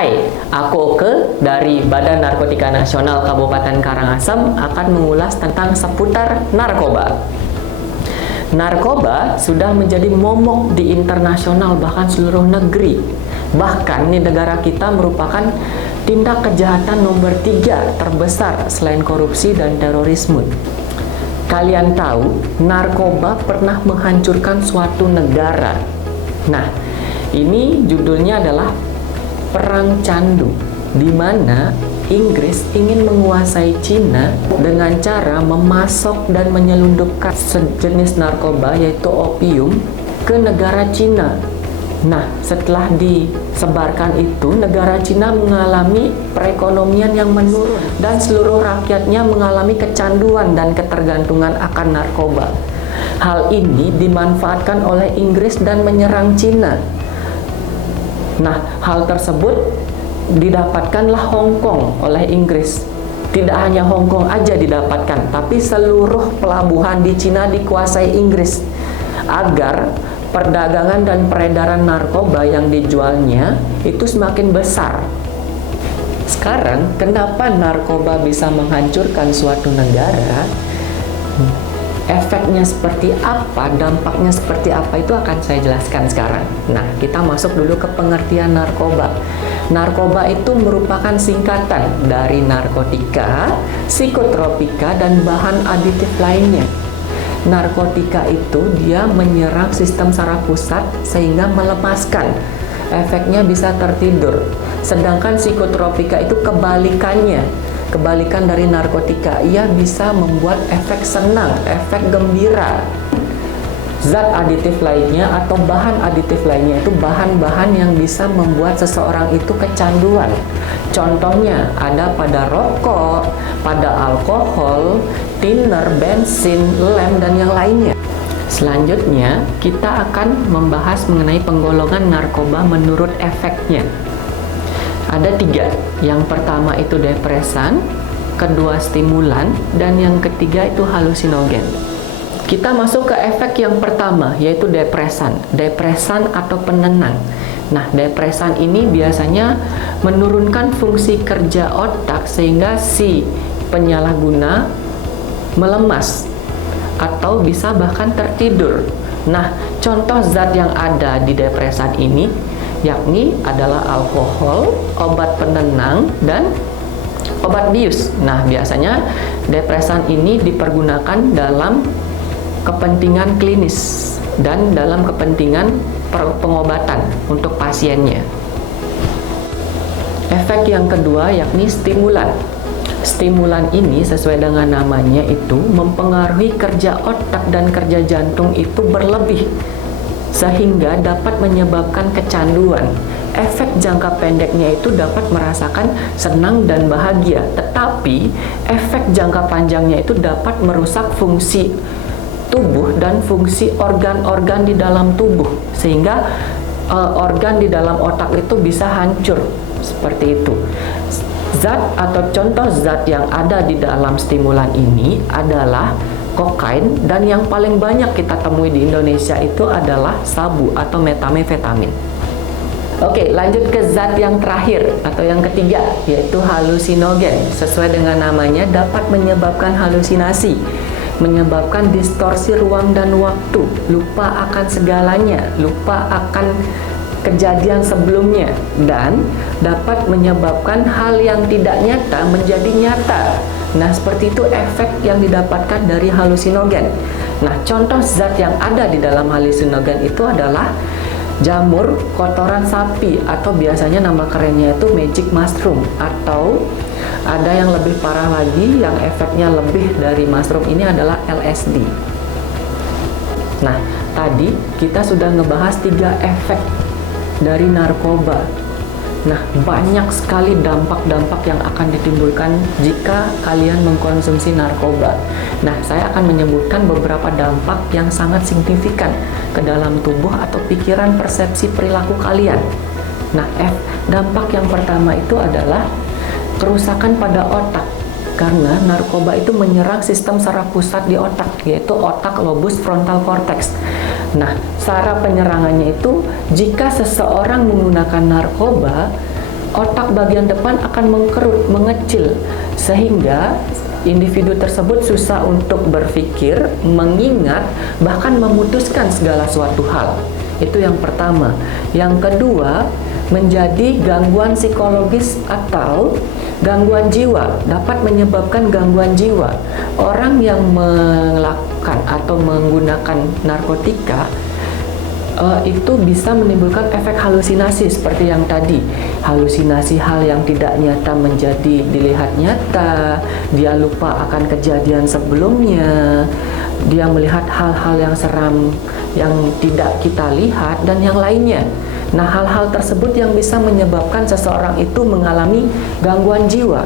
Hai, aku Oke dari Badan Narkotika Nasional Kabupaten Karangasem akan mengulas tentang seputar narkoba. Narkoba sudah menjadi momok di internasional bahkan seluruh negeri. Bahkan di negara kita merupakan tindak kejahatan nomor 3 terbesar selain korupsi dan terorisme. Kalian tahu, narkoba pernah menghancurkan suatu negara. Nah, ini judulnya adalah Perang Candu, di mana Inggris ingin menguasai Cina dengan cara memasok dan menyelundupkan sejenis narkoba yaitu opium ke negara Cina. Nah, setelah disebarkan itu, negara Cina mengalami perekonomian yang menurun dan seluruh rakyatnya mengalami kecanduan dan ketergantungan akan narkoba. Hal ini dimanfaatkan oleh Inggris dan menyerang Cina. Nah, hal tersebut didapatkanlah Hong Kong oleh Inggris. Tidak hanya Hong Kong aja didapatkan, tapi seluruh pelabuhan di Cina dikuasai Inggris agar perdagangan dan peredaran narkoba yang dijualnya itu semakin besar. Sekarang, kenapa narkoba bisa menghancurkan suatu negara? Efeknya seperti apa, dampaknya seperti apa, itu akan saya jelaskan sekarang. Nah, kita masuk dulu ke pengertian narkoba. Narkoba itu merupakan singkatan dari narkotika, psikotropika, dan bahan aditif lainnya. Narkotika itu dia menyerang sistem saraf pusat sehingga melemaskan. Efeknya bisa tertidur. Sedangkan psikotropika itu kebalikannya. Kebalikan dari narkotika, ia bisa membuat efek senang, efek gembira. Zat aditif lainnya atau bahan aditif lainnya itu bahan-bahan yang bisa membuat seseorang itu kecanduan. Contohnya ada pada rokok, pada alkohol, thinner, bensin, lem, dan yang lainnya. Selanjutnya, kita akan membahas mengenai penggolongan narkoba menurut efeknya. Ada 3. Yang pertama itu depresan, kedua stimulan, dan yang ketiga itu halusinogen. Kita masuk ke efek yang pertama, yaitu depresan. Depresan atau penenang. Nah, depresan ini biasanya menurunkan fungsi kerja otak sehingga si penyalahguna melemas atau bisa bahkan tertidur. Nah, contoh zat yang ada di depresan ini yakni adalah alkohol, obat penenang, dan obat bius. Nah, biasanya depresan ini dipergunakan dalam kepentingan klinis dan dalam kepentingan pengobatan untuk pasiennya. Efek yang kedua yakni stimulan. Stimulan ini sesuai dengan namanya itu mempengaruhi kerja otak dan kerja jantung itu berlebih, sehingga dapat menyebabkan kecanduan. Efek jangka pendeknya itu dapat merasakan senang dan bahagia, tetapi efek jangka panjangnya itu dapat merusak fungsi tubuh dan fungsi organ-organ di dalam tubuh, sehingga organ di dalam otak itu bisa hancur, seperti itu. Zat atau contoh zat yang ada di dalam stimulan ini adalah kokain, dan yang paling banyak kita temui di Indonesia itu adalah sabu atau metamfetamin. Oke, lanjut ke zat yang terakhir atau yang ketiga, yaitu halusinogen. Sesuai dengan namanya, dapat menyebabkan halusinasi, menyebabkan distorsi ruang dan waktu, lupa akan segalanya, lupa akan kejadian sebelumnya, dan dapat menyebabkan hal yang tidak nyata menjadi nyata. Nah, seperti itu efek yang didapatkan dari halusinogen. Nah, contoh zat yang ada di dalam halusinogen itu adalah jamur kotoran sapi, atau biasanya nama kerennya itu magic mushroom, atau ada yang lebih parah lagi yang efeknya lebih dari mushroom ini adalah LSD. Nah, tadi kita sudah ngebahas 3 efek dari narkoba. Nah, banyak sekali dampak-dampak yang akan ditimbulkan jika kalian mengkonsumsi narkoba. Nah, saya akan menyebutkan beberapa dampak yang sangat signifikan ke dalam tubuh atau pikiran, persepsi, perilaku kalian. Nah, dampak yang pertama itu adalah kerusakan pada otak. Karena narkoba itu menyerang sistem saraf pusat di otak, yaitu otak lobus frontal cortex. Nah, cara penyerangannya itu jika seseorang menggunakan narkoba, otak bagian depan akan mengkerut, mengecil, sehingga individu tersebut susah untuk berpikir, mengingat, bahkan memutuskan segala suatu hal. Itu yang pertama. Yang kedua, menjadi gangguan psikologis atau gangguan jiwa, dapat menyebabkan gangguan jiwa. Orang yang melakukan atau menggunakan narkotika itu bisa menimbulkan efek halusinasi seperti yang tadi. Halusinasi hal yang tidak nyata menjadi dilihat nyata, dia lupa akan kejadian sebelumnya, dia melihat hal-hal yang seram yang tidak kita lihat dan yang lainnya. Nah, hal-hal tersebut yang bisa menyebabkan seseorang itu mengalami gangguan jiwa.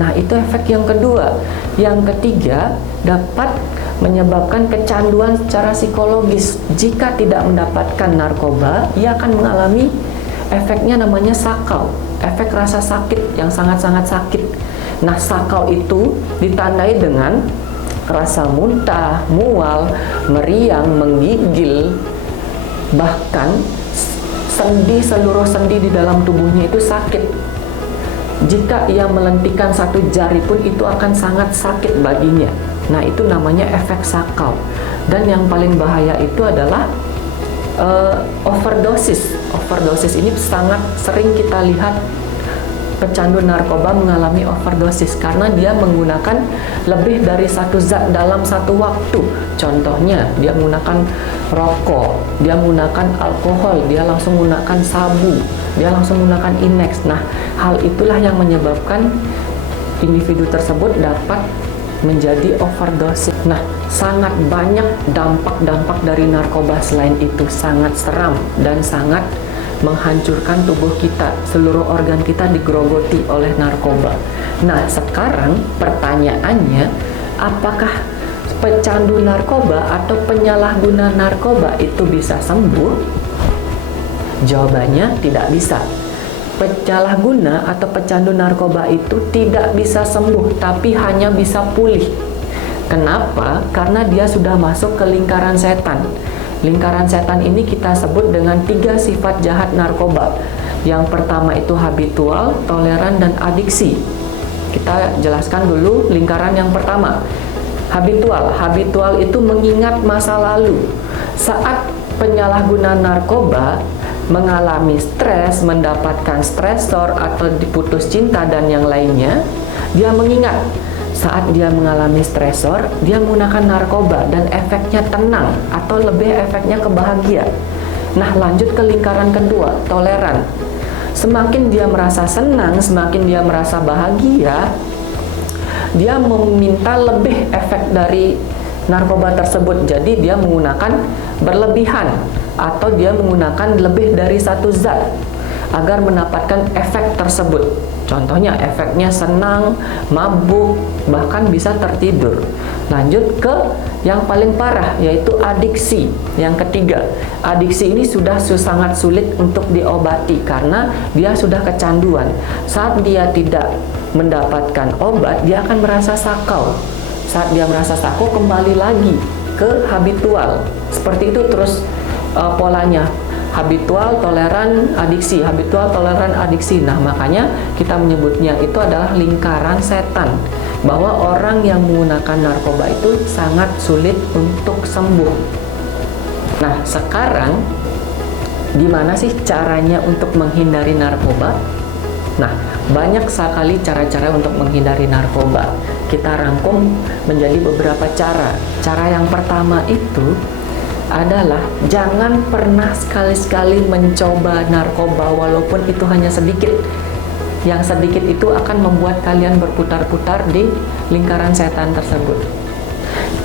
Nah, itu efek yang kedua. Yang ketiga, dapat menyebabkan kecanduan secara psikologis. Jika tidak mendapatkan narkoba, ia akan mengalami efeknya namanya sakau, efek rasa sakit yang sangat-sangat sakit. Nah, sakau itu ditandai dengan rasa muntah, mual, meriang, menggigil, bahkan seluruh sendi di dalam tubuhnya itu sakit. Jika ia melentikan satu jari pun itu akan sangat sakit baginya. Nah, itu namanya efek sakau. Dan yang paling bahaya itu adalah overdosis. Overdosis ini sangat sering kita lihat pecandu narkoba mengalami overdosis karena dia menggunakan lebih dari satu zat dalam satu waktu. Contohnya, dia menggunakan rokok, dia menggunakan alkohol, dia langsung menggunakan sabu, dia langsung menggunakan Inex. Nah, hal itulah yang menyebabkan individu tersebut dapat menjadi overdosis. Nah, sangat banyak dampak-dampak dari narkoba selain itu, sangat seram dan sangat menghancurkan tubuh kita. Seluruh organ kita digerogoti oleh narkoba. Nah, sekarang pertanyaannya, apakah pecandu narkoba atau penyalahguna narkoba itu bisa sembuh? Jawabannya tidak bisa. Penyalahguna atau pecandu narkoba itu tidak bisa sembuh, tapi hanya bisa pulih. Kenapa? Karena dia sudah masuk ke lingkaran setan. Lingkaran setan ini kita sebut dengan 3 sifat jahat narkoba. Yang pertama itu habitual, toleran, dan adiksi. Kita jelaskan dulu lingkaran yang pertama. Habitual. Habitual itu mengingat masa lalu. Saat penyalahguna narkoba mengalami stres, mendapatkan stresor atau diputus cinta dan yang lainnya, dia mengingat. Saat dia mengalami stresor, dia menggunakan narkoba dan efeknya tenang atau lebih efeknya ke bahagia. Nah, lanjut ke lingkaran kedua, toleran. Semakin dia merasa senang, semakin dia merasa bahagia, dia meminta lebih efek dari narkoba tersebut. Jadi dia menggunakan berlebihan atau dia menggunakan lebih dari satu zat agar mendapatkan efek tersebut. Contohnya efeknya senang, mabuk, bahkan bisa tertidur. Lanjut ke yang paling parah, yaitu adiksi. Yang ketiga, adiksi ini sudah sangat sulit untuk diobati karena dia sudah kecanduan. Saat dia tidak mendapatkan obat, dia akan merasa sakau. Saat dia merasa sakau, kembali lagi ke habitual. Seperti itu terus polanya. Habitual, toleran, adiksi, habitual, toleran, adiksi. Nah, makanya kita menyebutnya itu adalah lingkaran setan, bahwa orang yang menggunakan narkoba itu sangat sulit untuk sembuh. Nah, sekarang gimana sih caranya untuk menghindari narkoba? Nah, banyak sekali cara-cara untuk menghindari narkoba. Kita rangkum menjadi beberapa cara. Cara yang pertama itu adalah jangan pernah sekali-sekali mencoba narkoba walaupun itu hanya sedikit. Yang sedikit itu akan membuat kalian berputar-putar di lingkaran setan tersebut.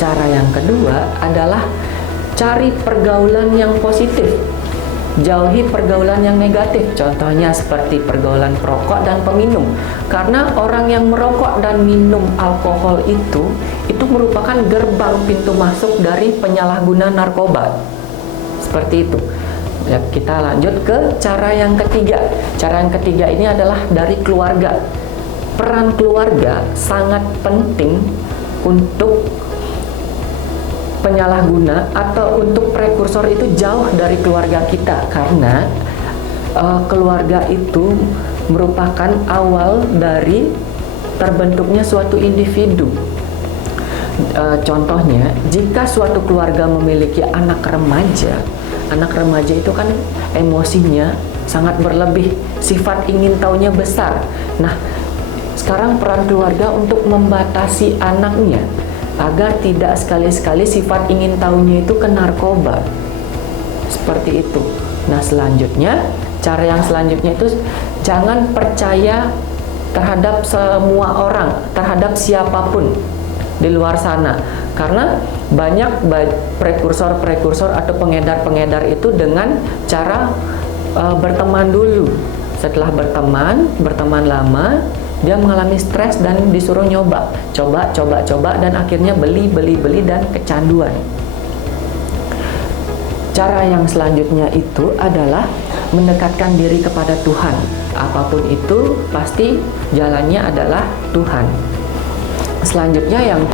Cara yang kedua adalah cari pergaulan yang positif. Jauhi pergaulan yang negatif, contohnya seperti pergaulan perokok dan peminum. Karena orang yang merokok dan minum alkohol itu merupakan gerbang pintu masuk dari penyalahguna narkoba. Seperti itu. Ya, kita lanjut ke cara yang ketiga. Cara yang ketiga ini adalah dari keluarga. Peran keluarga sangat penting untuk penyalahguna atau untuk prekursor itu jauh dari keluarga kita, karena keluarga itu merupakan awal dari terbentuknya suatu individu. Contohnya, jika suatu keluarga memiliki anak remaja itu kan emosinya sangat berlebih, sifat ingin taunya besar. Nah, sekarang peran keluarga untuk membatasi anaknya agar tidak sekali-sekali sifat ingin tahunya itu ke narkoba. Seperti itu. Nah, selanjutnya, cara yang selanjutnya itu jangan percaya terhadap semua orang, terhadap siapapun di luar sana. Karena banyak prekursor-prekursor atau pengedar-pengedar itu dengan cara berteman dulu. Setelah berteman lama, dia mengalami stres dan disuruh coba dan akhirnya beli dan kecanduan. Cara yang selanjutnya itu adalah mendekatkan diri kepada Tuhan. Apapun itu pasti jalannya adalah Tuhan. Selanjutnya yang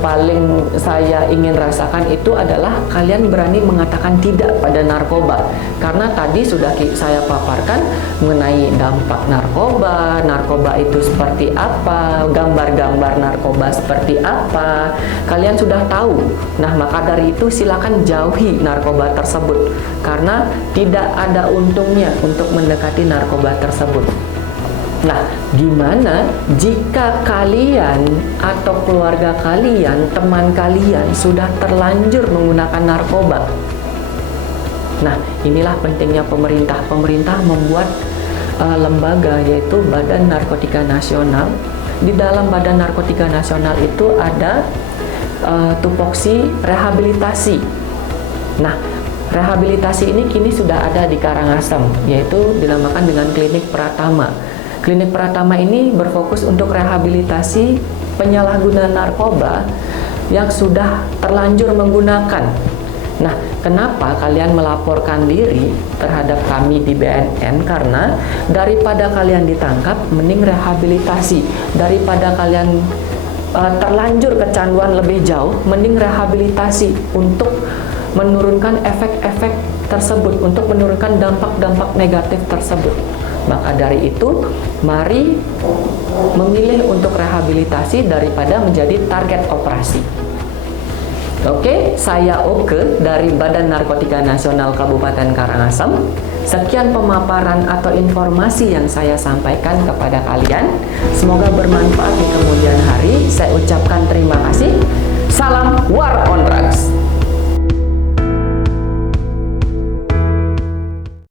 paling saya ingin rasakan itu adalah kalian berani mengatakan tidak pada narkoba. Karena tadi sudah saya paparkan mengenai dampak narkoba itu seperti apa, gambar-gambar narkoba seperti apa. Kalian sudah tahu. Nah, maka dari itu silakan jauhi narkoba tersebut karena tidak ada untungnya untuk mendekati narkoba tersebut. Nah, gimana jika kalian atau keluarga kalian, teman kalian sudah terlanjur menggunakan narkoba? Nah, inilah pentingnya pemerintah. Pemerintah membuat lembaga yaitu Badan Narkotika Nasional. Di dalam Badan Narkotika Nasional itu ada tupoksi rehabilitasi. Nah, rehabilitasi ini kini sudah ada di Karangasem, yaitu dinamakan dengan Klinik Pratama. Klinik Pratama ini berfokus untuk rehabilitasi penyalahgunaan narkoba yang sudah terlanjur menggunakan. Nah, kenapa kalian melaporkan diri terhadap kami di BNN? Karena daripada kalian ditangkap, mending rehabilitasi. Daripada kalian terlanjur kecanduan lebih jauh, mending rehabilitasi untuk menurunkan efek-efek tersebut, untuk menurunkan dampak-dampak negatif tersebut. Maka dari itu, mari memilih untuk rehabilitasi daripada menjadi target operasi. Oke, saya Oke dari Badan Narkotika Nasional Kabupaten Karangasem. Sekian pemaparan atau informasi yang saya sampaikan kepada kalian. Semoga bermanfaat di kemudian hari. Saya ucapkan terima kasih. Salam War on Drugs.